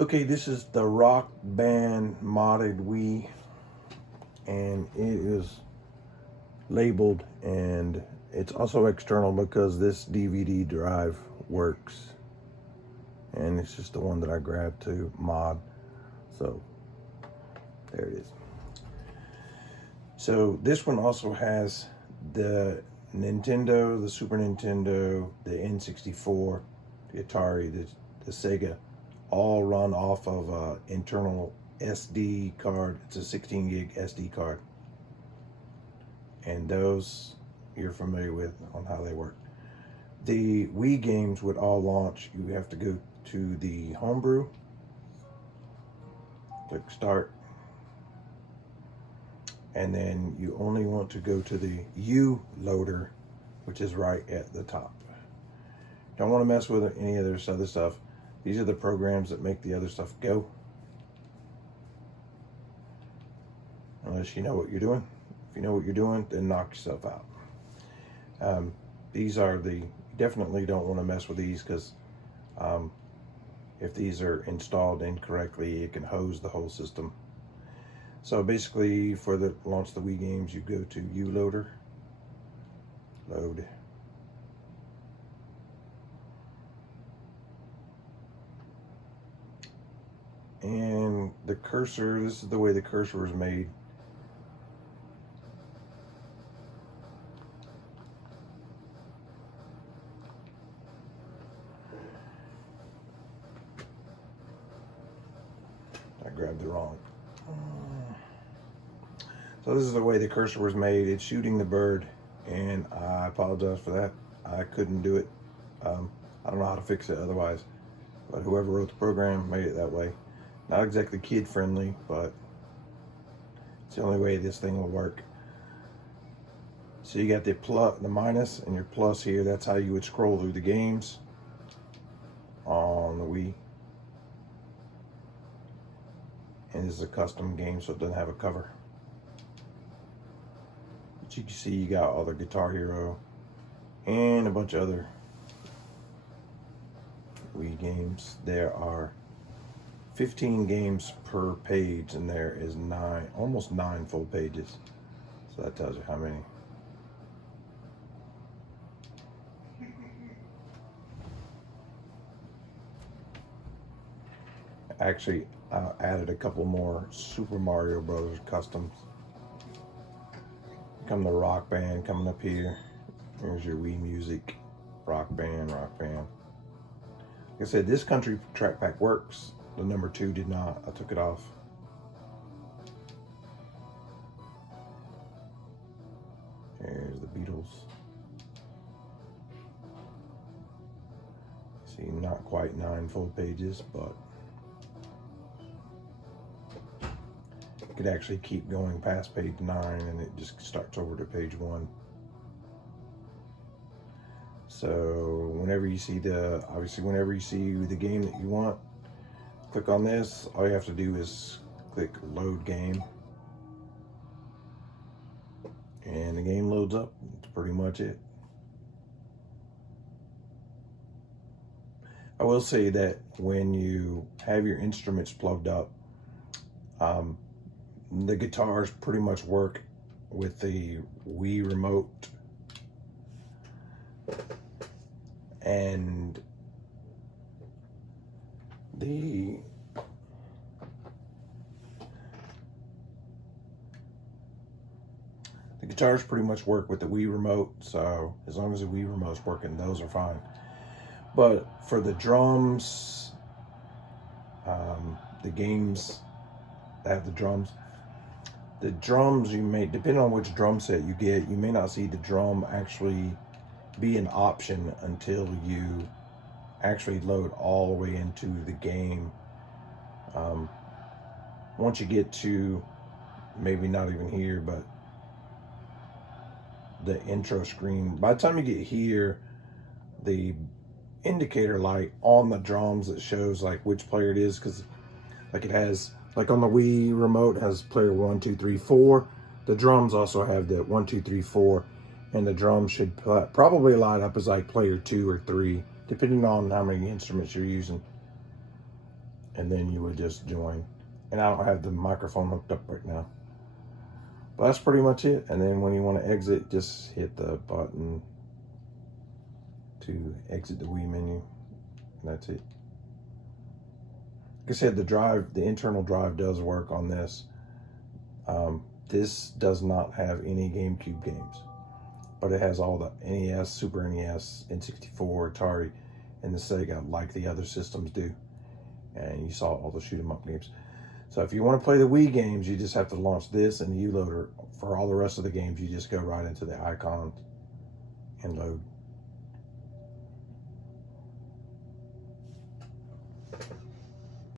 Okay, this is the Rock Band modded Wii, and it is labeled, and it's also external because this DVD drive works, and it's just the one that I grabbed to mod. So there it is. So this one also has the Nintendo, the Super Nintendo, the N64, the Atari, the Sega, all run off of an internal SD card. It's a 16 gig SD card. And those you're familiar with on how they work. The Wii games would all launch. You have to go to the homebrew, click start, and then you only want to go to the U loader, which is right at the top. Don't want to mess with any of this other stuff. These are the programs that make the other stuff go. Unless you know what you're doing. If you know what you're doing, then knock yourself out. These are the, you definitely don't want to mess with these because if these are installed incorrectly, it can hose the whole system. So basically, for the launch the Wii games, you go to U loader, load, and the cursor. This is the way the cursor is made. I grabbed the wrong. So this is the way the cursor was made. It's shooting the bird, and I apologize for that. I couldn't do it. I don't know how to fix it otherwise, but whoever wrote the program made it that way. Not exactly kid friendly, but it's the only way this thing will work. So you got the plus, the minus, and your plus here. That's how you would scroll through the games on the Wii. And this is a custom game, so it doesn't have a cover. But you can see you got all the Guitar Hero and a bunch of other Wii games. There are 15 games per page, and there is almost nine full pages. So that tells you how many. Actually, I added a couple more Super Mario Brothers customs. Come the Rock Band coming up here. There's your Wii Music, Rock Band, Rock Band. Like I said, this country track pack works. The number 2 did not. I took it off. There's the Beatles. See, not quite 9 full pages, but you could actually keep going past page 9 and it just starts over to page 1. So whenever you see whenever you see the game that you want, click on this. All you have to do is click load game, and the game loads up. That's pretty much it. I will say that when you have your instruments plugged up, the guitars pretty much work with the Wii remote, and the guitars pretty much work with the Wii remote. So as long as the Wii remote's working, those are fine. But for the drums, the games that have the drums you may, depending on which drum set you get, you may not see the drum actually be an option until you actually load all the way into the game. Once you get to, maybe not even here, but the intro screen, by the time you get here, the indicator light on the drums that shows like which player it is, because like it has, like on the Wii remote, it has player 1, 2, 3, 4. The drums also have the 1, 2, 3, 4, and the drums should probably light up as like player 2 or 3, depending on how many instruments you're using. and then you would just join. And I don't have the microphone hooked up right now. But that's pretty much it. And then when you want to exit, just hit the button to exit the Wii menu. And that's it. Like I said, the internal drive does work on this. This does not have any GameCube games, but it has all the NES, Super NES, N64, Atari, and the Sega, like the other systems do. And you saw all the shoot 'em up games. So if you want to play the Wii games, you just have to launch this and the U-Loader. For all the rest of the games, you just go right into the icon and load.